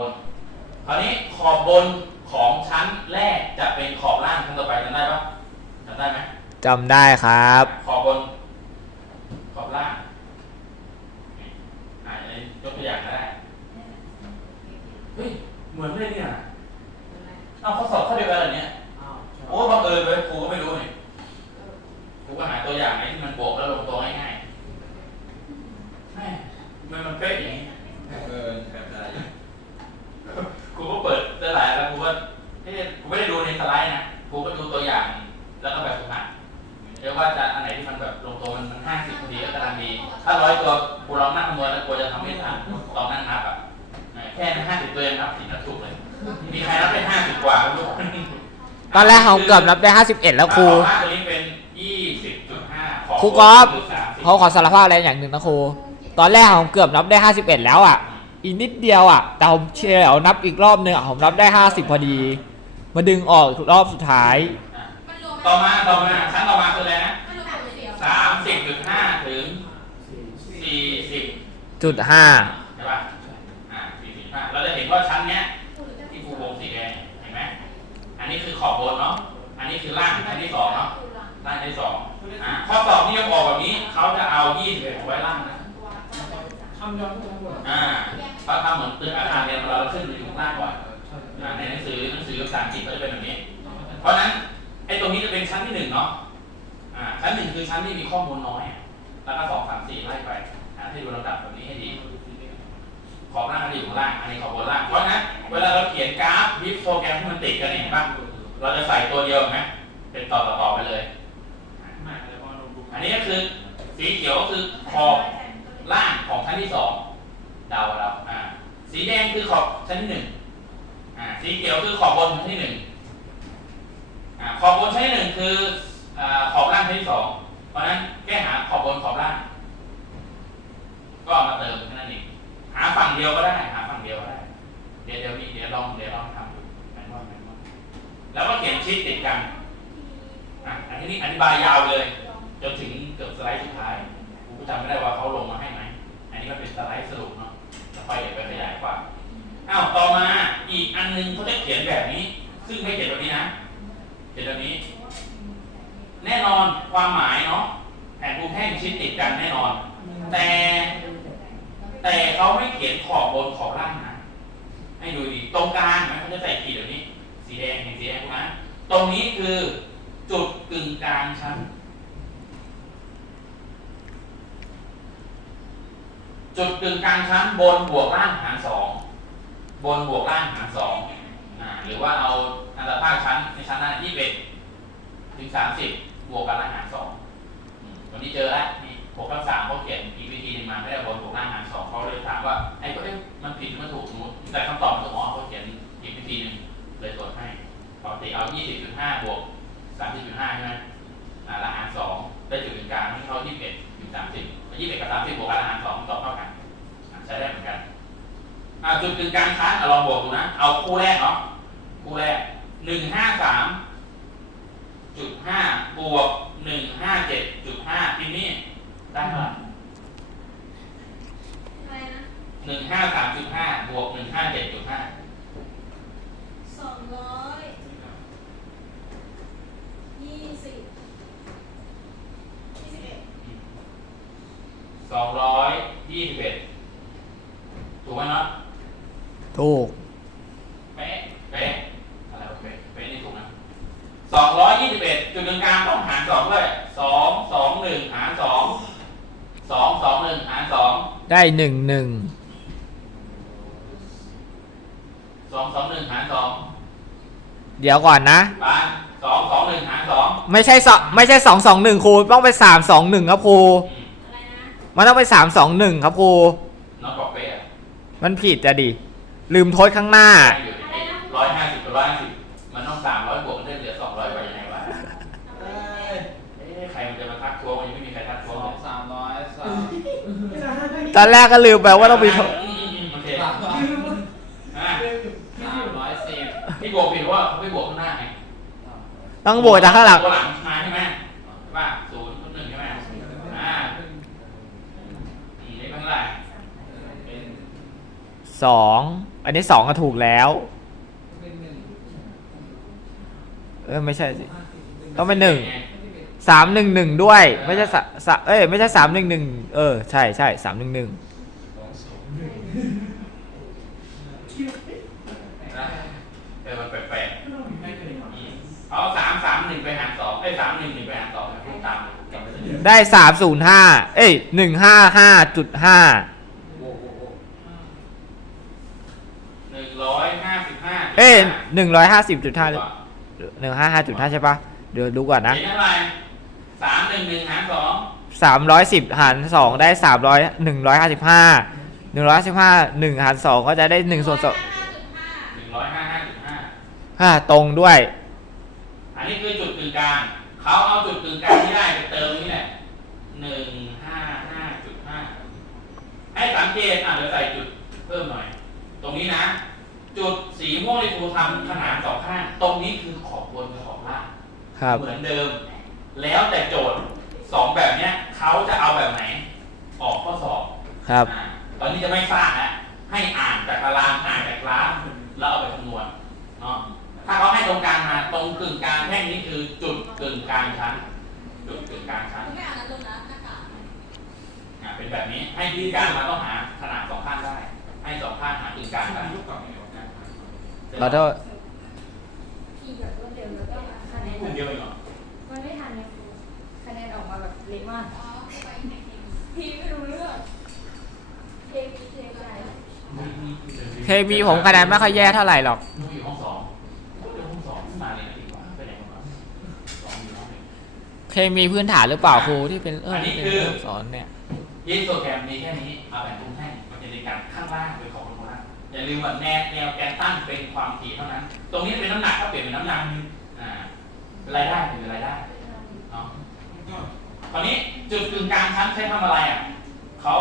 บนคราวนี้ขอบบนของชั้นแรกจะเป็นขอบล่างชั้นต่อไปจำได้ปะจำได้ไหมจำได้ครับ ขอบบน ขอบล่างนี่อ่านยกตัวอย่างก็ได้เฮ้ยเหมือนเลยเนี่ยเอาข้อสอบข้อเดียวกันเหรอเนี่ยโอ้บังเอิญเลยครูก็ไม่รู้นี่ครูก็หาตัวอย่างไหนที่มันบวกแล้วลงตัวง่ายๆแม่ทำไมมันเป๊ะอย่างนี้เออแบบได้ กูก็เปิดได้หลายแล้วกูก็เอ๊ะกูไม่ได้ดูในสไลด์นะกูก็ดูตัวอย่าง แล้วก็แบบฝึกหัดเรียกว่าจะอันไหนที่มันแบบลงตัวมันมันห้าสิบพอดีก็กำลังดีถ้าร้อยตัวกูลองนั่งคำนวณแล้วกูจะทำไม่ทันลองนั่งนับอะแค่ห้าสิบตัวเองนับผิดนับถูกเลย มีใครนับเป็นห้าสิบกว่าไม่รู้ตอนแรกเขาเกือบนับได้ 51 แล้วครูถ้าตัวนี้เป็นยี่สิบจุดห้าครูก๊อฟเขาขอสารภาพอะไรอย่างหนึ่งนะครู ตอนแรกผมเกือบนับได้ 51 แล้วอะ อีกนิดเดียวอะแต่ผมเชียร์นับอีกรอบนึงอะผมนับได้ 50 พอดี มาดึงออกรอบสุดท้ายมันรวมต่อมาต่อมาชั้นต่อมาคืออะไรนะมันรวมเป็นเดียวสามสิบจุดห้าถึงสี่สิบจุดห้าใช่ป่ะอ่าสี่สิบห้าเราจะเห็นว่าชั้นเนี้ยที่ครูวงสีแดงเห็นไหมอันนี้คือขอบบนเนาะอันนี้คือล่างชั้นที่สองเนาะล่างชั้นที่สองอ่าข้อสอบที่จะบอกแบบนี้เขาจะเอายี่สิบไว้ล่างนะทำย้อนทั้งหมดอ่า เขาทำเหมือนตึกอาคารเรียนเราขึ้นไปอยู่ข้างล่างก่อนอ่าในหนังสือหนังสือภาษาอังกฤษก็จะเป็นแบบนี้ เพราะฉะนั้นไอ้ตรงนี้จะเป็นชั้นที่หนึ่งเนาะอ่าชั้นหนึ่งคือชั้นที่มีข้อมูลน้อยอะแล้วก็สองสามสี่ไล่ไปอ่าให้ดูลำดับแบบนี้ให้ดี ขอบล่างอันนี้อยู่ข้างล่าง อันนี้ขอบบนล่าง เพราะฉะนั้นเวลาเราเขียนกราฟวิฟโปรแกรมที่มันติดกันเนี่ยเห็นป่ะเราจะใส่ตัวเดียวเห็นไหมเป็นต่อต่อต่อไปเลย อันนี้ก็คือสีเขียวก็คือขอบล่างของชั้นที่สองเดาเราอ่า สีแดงคือขอบชั้นที่หนึ่งสีเขียวคือขอบบนชั้นที่หนึ่งขอบบนชั้นที่หนึ่งคืออขอบล่างชั้นที่สองเพราะนั้นแก้หาขอบบนขอบล่าง ก็มาเติมแค่นั้นเองหาฝั่งเดียวก็ได้หาฝั่งเดียวก็ได้ เดี๋ยวเดี๋ยวมีเดี๋ยวลองเดี๋ยวลองทำดูแมนนวลแมนนวลแล้วก็เขียนชิดติดกันอันนี้อธิบายยาวเลย จนถึงเกือบสไลด์สุดท้ายกูจำไม่ได้ว่าเขาลงมาให้ไหมอันนี้ก็เป็นสไลด์สรุปเนาะ แล้วค่อยเดี๋ยวไปขยายความอ้าวต่อมาอีกอันนึงเขาจะเขียนแบบนี้ ซึ่งไม่เขียนแบบนี้นะเขียนแบบนี้ แน่นอนความหมายเนาะแผ่นภูแท่งชิดติดกันแน่นอน แต่ แต่เขาไม่เขียนขอบบนขอบล่างนะให้ดูดีตรงกลางนะเขาจะใส่ขีดแบบนี้ สีแดงเห็นสีแดงนะตรงนี้คือจุดกึ่งกลางชั้น จุดกึ่งกลางชั้นบนบวกล่างหารสองบนบวกล่างหารสองอหรือว่าเอาอันตรภาคชั้นในชั้นนั้นที่เป็นถึงสามสิบบวกกันล่างหารสองวันนี้เจอแล้วนี่หกกับสามเขาเขียนอีกวิธีหนึงมาไม่ได้บนบวกล่างหารสองเขาเลยถามว่าไอ้ก็เอ๊ะมันผิดหรือมันถูกสมมติแต่คำตอบมันถูกอ๋อเขาเขียนอีกวิธีหนึ่งเลยตรวจให้ปกติเอายี่สิบจุดห้าบวกสามสิบจุดห้าใช่ไหมอ่าละหารสองได้จุดกึ่งกลางที่เขาที่เป็นถึงสามสิบยี่สิบกับสามสิบบวกกันละหารสองตอบเท่ากัน ใช้ได้เหมือนกันอ่าจุดกึ่งกลางชั้นอะลองบวกดูนะ เอาคู่แรกเนาะคู่แรกหนึ่งห้าสามจุดห้าบวกหนึ่งห้าเจ็ดจุดห้าทีนี้ได้เท่าไหร่อะไรนะหนึ่งห้าสามจุดห้าบวกหนึ่งห้าเจ็ดจุดห้าสองร้อยยี่สิบยี่สิบเอ็ดสองร้อยยี่สิบเอ็ดถูก ไหมเนาะถูกเป๊ะเป๊ะอะไรวะเป๊ะเป๊ะนี่ถูกนะสองร้อยยี่สิบเอ็ดจุดกึ่งกลางต้องหารสองด้วยสองสองหนึ่งหารสองสองสองหนึ่งหารสองได้หนึ่งหนึ่งสองสองหนึ่งหารสองเดี๋ยวก่อนนะ ปานสองสองหนึ่งหารสองไม่ใช่สองไม่ใช่สองสองหนึ่งครูต้องเป็นสามสองหนึ่งครับครูอืมอะไรนะมันต้องเป็นสามสองหนึ่งครับครู น้องบอกเป๊ะอะ มันผิดจะดิ ลืมโทษข้างหน้าอยู่ในร้อยห้าสิบกับร้อยห้าสิบมันต้องสามร้อยบวกมันได้เหลือสองร้อยกว่ายังไงวะเอ้ยเอ๊ะใครมันจะมาทักท้วงมันยังไม่มีใครทักท้วงสเลองยสามร้อยสามตอนแรกก็ลืมไปว่าต้องมีโทษอืมอืมอืมโอเคสามร้อยอะสามร้อยสิบที่บวกผิดเพราะว่าเขาไม่บวกข้างหน้าไงต้องโบยจากข้างหลังตัวหลังมาใช่ไหมว่าศูนย์หนึ่งใช่ไหมอ่าอืมนี่เป็นเท่าไหร่ เป็น สองอันนี้สองก็ถูกแล้ว เออไม่ใช่สิต้องเป็นหนึ่งสามหนึ่งหนึ่งด้วย ไม่ใช่สะสะเอ้ยไม่ใช่สามหนึ่งหนึ่งเออใช่ใช่สามหนึ่งหนึ่งเออมันแปลกเคยๆอืมเอาสามสามหนึ่งไปหารสองไอ้สามหนึ่งหนึ่งไปหารสองพูดตามกลับไปได้สามศูนย์ห้าเอ้ยหนึ่งห้าห้าจุดห้า โอ้โหหนึ่งร้อยห้าสิบห้า เอ้ยหนึ่งร้อยห้าสิบจุดห้าหนึ่งห้าห้าจุดห้าใช่ปะเดี๋ยวดูก่อนนะเห็นเท่าไหร่สามหนึ่งหนึ่งหารสองสามร้อยสิบหารสองได้สามร้อยหนึ่งร้อยห้าสิบห้าหนึ่งร้อยสิบห้าหนึ่งหารสองก็จะได้หนึ่งส่วนสองหนึ่งร้อยห้าห้าจุดห้าห้าตรงด้วย อันนี้คือจุดกึ่งกลางเขาเอาจุดกึ่งกลางที่ได้ไปเติมนี่แหละหนึ่งห้าห้าจุดห้าให้สังเกตอะเดี๋ยวใส่จุดเพิ่มหน่อย ตรงนี้นะ จุดสีม่วงที่ครูทำขนานสองข้างตรงนี้คือขอบบนกับขอบล่างครับเหมือนเดิม แล้วแต่โจทย์สองแบบเนี้ยเขาจะเอาแบบไหน ออกข้อสอบครับ อ่าตอนนี้จะไม่สร้างแล้วให้อ่านจากตารางอ่านจากกราฟแล้วเอาไปคำนวณเนาะถ้าเขาให้ตรงกลางมาตรงกึ่งกลางแท่งนี้คือจุดกึ่งกลางชั้น จุดกึ่งกลางชั้น ไม่อ่านนั้นลงนะหน้ากากอ่าเป็นแบบนี้ให้วิธีการมาต้องหาขนาดสองข้างได้ ให้สองข้างหากึ่งกลางได้ เราต้องทีแบบรวดเร็วแล้วก็คะแนนคนเดียวเองเหรอมันไม่ทันไงครูคะแนนออกมาแบบเล็กมากพี่ไม่รู้เรื่องเทพีเทใจเคมีผมคะแนนไม่ค่อยแย่เท่าไหร่หรอกหนูอยู่ห้องสองเดี๋ยวห้องสองขึ้นมาเลยนะดีกว่าไปไหนกันวะสองอยู่ห้องหนึ่ง เคมีพื้นฐานหรือเปล่าครูที่เป็นเอออันนี้ที่คือ เป็นสอนเนี่ยยินโปรแกรมมีแค่นี้ เอาแบบทุกแท่งมันจะในการข้างล่างเป็นของคนละ อย่าลืมว่าแนวแนวแกนตั้งเป็นความถี่เท่านั้น ตรงนี้เป็นน้ำหนักก็เปลี่ยนเป็นน้ำหนักอ่ารายได้เป็นรายได้เนาะคราวนี้จุดกึ่งกลางชั้นใช้ทำอะไรอะเขา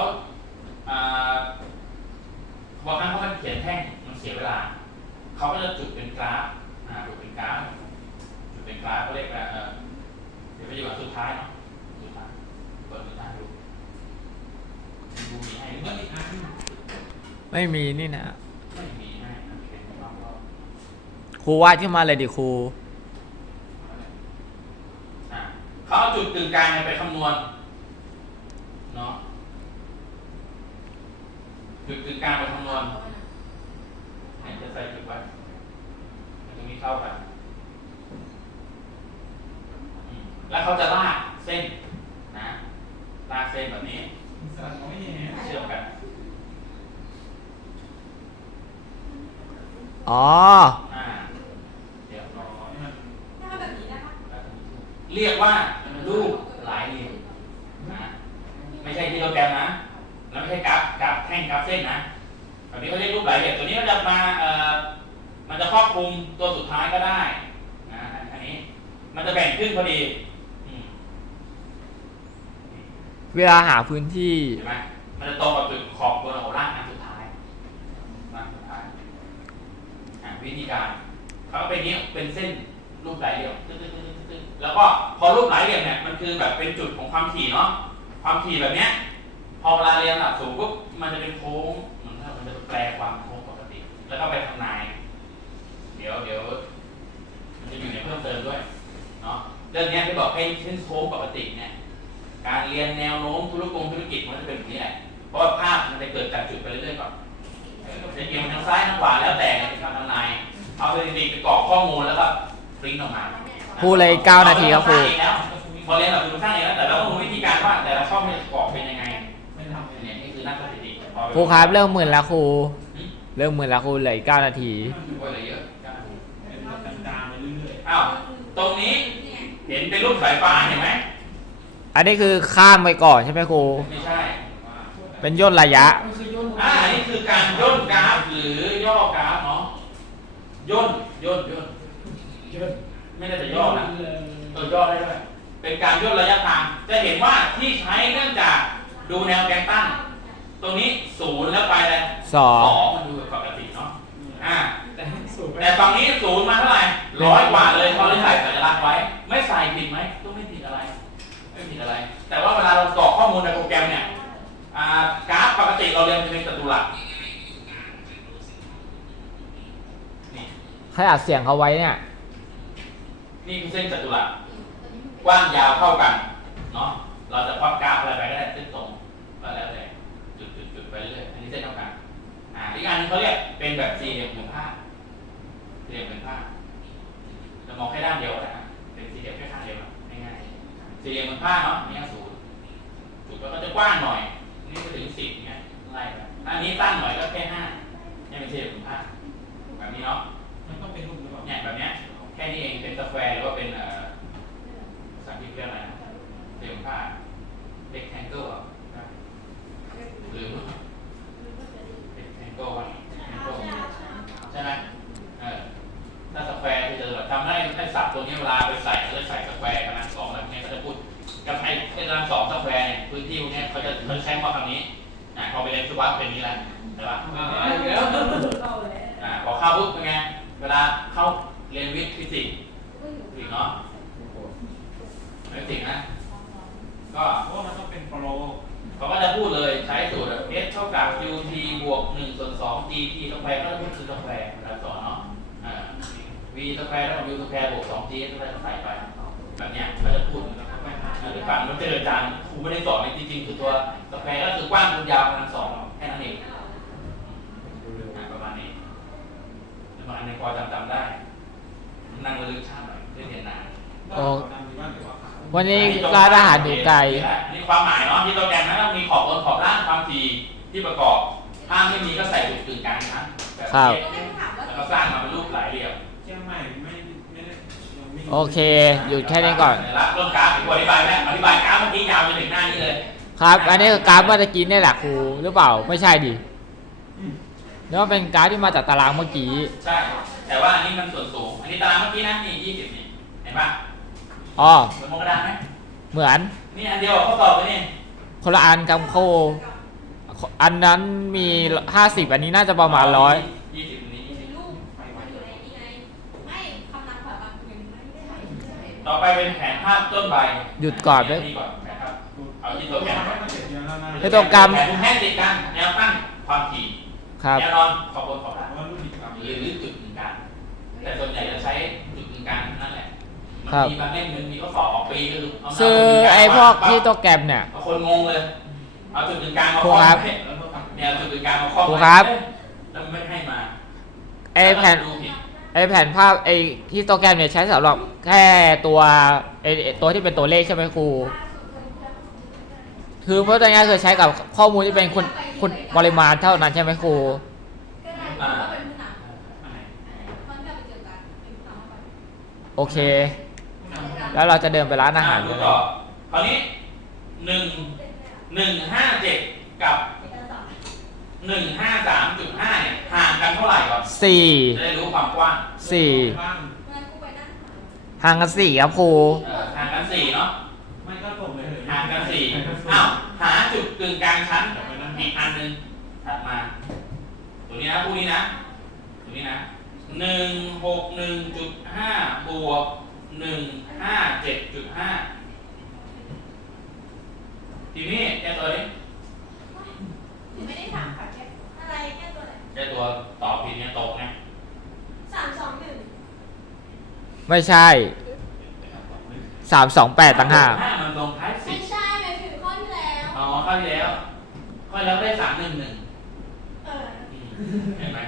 อ่าบางครั้งเขาก็เขียนแท่งมันเสียเวลาเขาก็จะจุดเป็นกราฟจุดเป็นกราฟจุดเป็นกราฟเขาเรียกว่าเออเดี๋ยวไปอยู่อันสุดท้ายเนาะสุดท้ายเปิดสุดท้ายดูดูมีให้หรือไม่มีให้ ไม่มีนี่นะไม่มีให้นะเป็นรอบรอบครูวาดขึ้นมาเลยดิครูอะเขาเอาจุดกึ่งกลางเนี่ยไปคำนวณเนาะจุดกึ่งกลางไปคำนวณเนี่ยจะใส่จุดไว้ตรงนี้เข้ากันอืมแล้วเขาจะลากเส้นนะลากเส้นแบบนี้ สั่งน้อยแย่ เชื่อมกัน อ๋อ อ่าเดี๋ยวรอถ้าแบบนี้นะคะเรียกว่ารูปหลายเหลี่ยมนะไม่ใช่กิโลแกรมนะแล้วไม่ใช่กราฟกราฟแท่งกราฟเส้นนะแบบนี้เขาเรียกรูปหลายเหลี่ยมตัวนี้มันจะมาเอ่อมันจะครอบคลุมตัวสุดท้ายก็ได้นะอันนี้มันจะแบ่งครึ่งพอดีอืมเวลาหาพื้นที่ เห็นไหมมันจะตรงกับจุดขอบบนของร่างอันสุดท้ายร่างสุดท้ายอะ วิธีการเขาก็เป็นนี้เป็นเส้นรูปหลายเหลี่ยมแล้วก็พอรูปหลายเหลี่ยมเนี่ยมันคือแบบเป็นจุดของความถี่เนาะความถี่แบบเนี้ยพอเวลาเรียนระดับสูงปุ๊บมันจะเป็นโค้งเหมือนมันจะแปลความโค้งปกติ แล้วก็ไปทำนาย เดี๋ยวเดี๋ยวมันจะอยู่ในเพิ่มเติมด้วยเนาะเรื่องเนี้ยที่บอกให้เส้นโค้งปกติเนี่ยการเรียนแนวโน้มธุรกงธุรกิจมันจะเป็นแบบนี้แหละเพราะว่าภาพมันจะเกิดจากจุดไปเรื่อยๆก่อนเออจะเกี่ยวทางซ้ายทางขวาแล้วแต่นการทำนาย เอาสถิติไปกรอกข้อมูลแล้วก็ปริ้นออกมาครูเลยเก้านาทีครับครู เองแล้วพอเรียนแบบคุณสร้างเองแล้วแต่เราต้องรู้วิธีการว่าแต่ละช่องมันจะกรอกเป็นยังไงไม่ทำเนี่ยนี่คือนักสถิติพอไปครูครับเริ่มหมื่นแล้วครู อืมเริ่มหมื่นแล้วครูเหลืออีกเก้านาที โอ้ยเหลือเยอะจังเป็นต่างๆไปเรื่อยอ้าวตรงนี้เห็นเป็นรูปสายฟ้าเห็นไหมอันนี้คือข้ามไปก่อนใช่ไหมครู ไม่ใช่ เป็นย่นระยะๆมันคือย่นอ่าอันนี้คือการย่นกราฟหรือย่อกราฟเนาะ ย่นย่นย่นย่นไม่ได้แต่ย่อนะเออย่อได้ด้วยเป็นการย่นระยะทาง จะเห็นว่าที่ใช้เนื่องจากดูแนวแกนตั้ง ตรงนี้ศูนย์แล้วไปเลยสองมันดูแบบปกติเนาะอ่าแต่สูงไปแต่ฝั่งนี้ศูนย์มาเท่าไหร่ร้อยกว่าเลยเขาเลยใส่สัญลักษณ์ไว้ ไม่ใส่ผิดไหมก็ไม่ผิดอะไร ไม่ผิดอะไร แต่ว่าเวลาเรากรอกข้อมูลในโปรแกรมเนี่ยอ่ากราฟปกติเราเรียนจะเป็นจัตุรัส ให้อัดเสียงเขาไว้เนี่ย นี่คือเส้นจัตุรัสกว้างยาวเท่ากันเนาะเราจะพับกราฟอะไรไปก็ได้เส้นตรงก็แล้วแต่จุดจุดจุดไปเรื่อยอันนี้เส้นเท่ากันอ่าอีกอันนึงเขาเรียกเป็นแบบสี่เหลี่ยมผืนผ้าสี่เหลี่ยมผืนผ้าจะมองแค่ด้านเดียวนะเป็นสี่เหลี่ยมแค่ข้างเดียวง่ายๆสี่เหลี่ยมผืนผ้าเนาะอันนี่ศูนย์จุดก็จะกว้างหน่อย นี่จะถึงสิบเงี้ยไล่ไปถ้าอันนี้สั้นหน่อยก็แค่ห้าเนี่ยเป็นสี่เหลี่ยมผืนผ้าแบบนี้เนาะ แบบเนี้ยแค่นี้เองเป็นสแควร์หรือว่าเป็นเอ่อภาษาอังกฤษเรียกอะไรนะเรียกผ้า rectangle อะนะหรือ rectangle อะ rectangle ใช่ไหมเออถ้าสแควร์คือจะแบบทำให้ให้ศัพท์ตัวนี้เวลาไปใส่เขาจะใส่สแควร์กำลังสองแบบเนี้ยเขาจะพูดกับไอ้ไอ้กำลังสองสแควร์เนี่ยพื้นที่พวกเนี้ยเขาจะเขาจะใช้คำว่าคำนี้อะพอไปเรียนวิศวะเป็นนี้แหละใช่ปะอ่าอีกแล้วเอาแล้วอ่าพอเข้าปุ๊บเป็นไงเวลาเข้า เรียนวิทย์ฟิสิกส์ฟิสิกส์เนาะฟิสิกส์นะ ก็เพราะมันต้องเป็นโปรเขาก็จะพูดเลยใช้สูตร s เท่ากับ ut บวก1ส่วน2 gt สแควร์ก็ต้องคือสแควร์เวลาสอนเนาะอ่า v สแควร์เท่ากับ u สแควร์บวก 2g สแควร์ใส่ไป แบบเนี้ยเขาจะพูดหรือฟังมันเจออาจารย์ครูไม่ได้สอนเลยจริงๆคือตัวสแควร์ก็คือกว้างคูณยาวกำลังสองแค่นั้นเองประมาณนี้แล้วบางอันในพอจำจำได้ นั่งระลึกชาติหน่อยเรื่องเรียนนานโอ้ดำดีว่าหรือว่าขาววันนี้ร้านอาหารอยู่ไกล นี่ความหมายเนาะที่โปรแกรมนั้นต้องมีขอบบนขอบล่างความถี่ที่ประกอบถ้าไม่มีก็ใส่จุดกึ่งกลางนะแบบครับเทียบแล้วก็สร้างมาเป็นรูปหลายเหลี่ยมเชียงใหม่ไม่ไม่ได้ยังไม่โอเคหยุดแค่นี้ก่อนแล้วเริ่มกราฟอีกอธิบายไหมอธิบายกราฟเมื่อกี้ยาวจนถึงหน้านี้เลย ครับ อันนี้คือกราฟเมื่อตะกี้เนี่ยแหละครูหรือเปล่าไม่ใช่ดิหรือว่าเป็นกราฟที่มาจากตารางเมื่อกี้ใช่ แต่ว่าอันนี้มันส่วนสูง อันนี้ตารางเมื่อกี้นะนี่ยี่สิบนี่ เห็นป่ะอ๋อ เหมือนโมกระดานไหมเหมือน นี่อันเดียวเขาตอบไปนี่คนละอันกับโค อันนั้นมีห้าสิบอันนี้น่าจะประมาณร้อยยี่สิบอันนี้ยี่สิบลูกมันอยู่ในนี่ไงไม่คำนำแบบบางเงินไม่ได้ต่อไปเป็นแผนภาพต้นใบหยุดก่อนไหม นี่ก่อนแผนภาพเอาที่ตัตัววแกแกนนไม่ก่อนต้องเสร็จเยอะแล้วนะไอ้ตัวกรรม แผนภูมิแห้งติดกันแนวตั้งความถี่ครับ แนวนอนขอบบนขอบล่าง มันครับมีบางเล่มมันมีข้อสอบออกปีก็คือเอาหน้าคือจุดกึ่งกลางไอ้พวกปั๊บที่โปรแกรมเนี่ย บางคนงงเลย เอาจุดกึ่งกลางมาครูครอบครับไว้เนี่ยจุดกึ่งกลางมาครอบครูไว้ครับ แล้วมันไม่ให้มาไอ้แผ่นดูผิดไอ้แผ่นภาพไอ้ที่โปรแกรมเนี่ยใช้สำหรับแค่ตัวไอ้ไอ้ตัวที่เป็นตัวเลขใช่ไหมครู คือเพราะตัวนี้คือใช้กับข้อมูลที่เป็นคุณคุณปริมาณเท่านั้นใช่ไหมครูก็ได้เพราะว่าเป็นผู้นำอะไรมันก็ไปเจอกันเป็นผู้นำเข้าไปโอเค แล้วเราจะเดินไปร้านอาหารดูกันต่อคราวนี้หนึ่งหนึ่งห้าเจ็ดกับหนึ่งห้าสามจุดห้าเนี่ยห่างกันเท่าไหร่ก่อนสี่จะได้รู้ความกว้างสี่บ้างงั้นกูไปนั่งหาห่างกันสี่ครับครูเออห่างกันสี่เนาะไม่ก็ส่งเลยห่างกันสี่อ้าวหาจุดกึ่งกลางชั้นอีกอันหนึ่งถัดมาตัวนี้นะคู่นี้นะตัวนี้นะหนึ่งหกหนึ่งจุดห้าบวก หนึ่งห้าเจ็ดจุดห้าทีนี้แก้ตัวนี้ไม่ได้ถามค่ะแค่อะไรแค่ตัวไหนแก้ตัวตอบผิดเนี่ยตกนะสามสองหนึ่งไม่ใช่สามสองแปดต่างหาก ห้ามันลงท้ายสิ ไม่ บ ใช่หมายถึงข้อที่แล้ว อ๋อข้อที่แล้ว ข้อที่แล้วได้สามหนึ่งหนึ่ง เออ เห็นไหม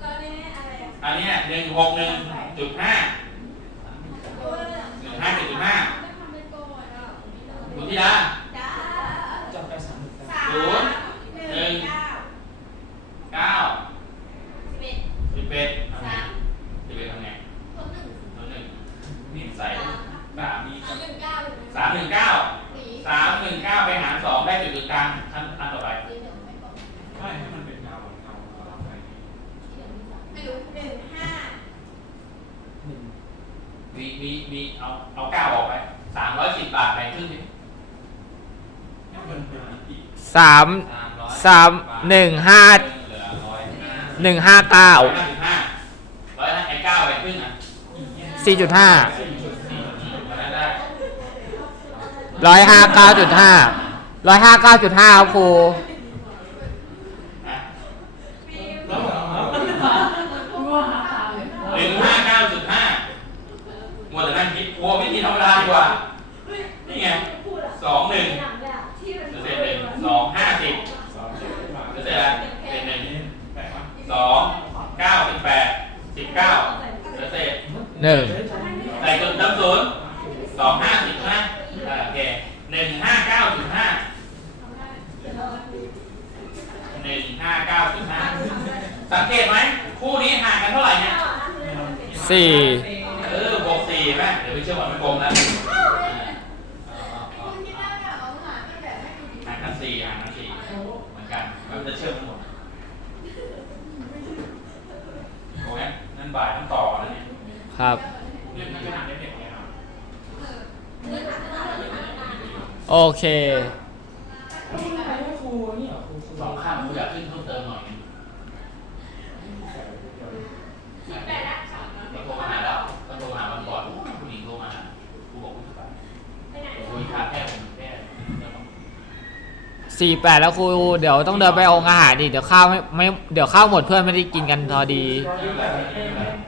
แล้วนี่อะไรอะ อันเนี้หนึ่งหกหนึ่งจุดห้า เออ หนึ่งห้าเจ็ดจุดห้า ไม่ทำเป็นโกนอะ คุณธิดา จ้า จับไปสามหนึ่ง สาม ศูนย์ หนึ่งเก้า เก้า สิบเอ็ด สิบเอ็ดทำไง สาม สิบเอ็ดทำไง คนหนึ่ง ตัวหนึ่ง นี่ใส่สามสามหนึ่งเก้าสามหนึ่งเก้าสี่สามหนึ่งเก้าไปหารสองได้จุดกึ่งกลางชั้นอันต่อไปสี่หนึ่งไม่บอกไม่ให้มันเป็นเงาเงาเราไปไม่รู้หนึ่งห้าหนึ่งมีมีมีเอาเอาเก้าออกไปสามร้อยสิบบาทแบ่งครึ่งดิให้มันเป็นอีกสามสามร้อยสามหนึ่งห้าเหลือร้อยห้าหนึ่งห้าเก้าร้อยห้าสิบห้าร้อยห้าไอ้เก้าแบ่งครึ่งอะสี่จุดห้า ร้อยห้าเก้าจุดห้าร้อยห้าเก้าจุดห้าครับครูหนึ่งห้าเก้าจุดห้ามัวแต่นั่งคิดกลัวไม่มีธรรมดาดีกว่า นี่ไงสองหนึ่งเปอร์เซ็นต์หนึ่งสองห้าสิบเปอร์เซ็นต์อะไรเปอร์เซ็นสองเก้าสิบแปดสิบเก้าเปอร์เซ็นหนึ่งใส่จนน้งศูนย์สองห้าสิบห้า อ่าโอเคหนึ่งห้าเก้าจุดห้าหนึ่งห้าเก้าจุดห้าสังเกตไหมคู่นี้ห่างกันเท่าไหร่เนี่ยสี่เออบวกสี่ไหมเดี๋ยวไปเชื่อว่ามันกลมแล้วห่างกันสี่ห่างกันสี่เหมือนกันมันจะเชื่อมทั้งหมดโอ้ยนั่นบ่ายต้องต่อแล้วเนี่ยครับ เรื่องนี้ขนาดเด็กๆเลยครับ โอเคครูนี่เหรอครูสองข้างกูอยากขึ้นเพิ่มเติมหน่อยนึงต้องโทรมาหาเราต้องโทรมาหาวันก่อนผู้หญิงโทรมากูบอกกูจะไปคุยค่าแค่ผมแค่เดี๋ยวต้องสี่แปดแล้วครูเดี๋ยวต้องเดินไปองค์อาหารดิเดี๋ยวข้าวไม่ไม่เดี๋ยวข้าวหมดเพื่อนไม่ได้กินกันพอดีไม่ไม่ไม่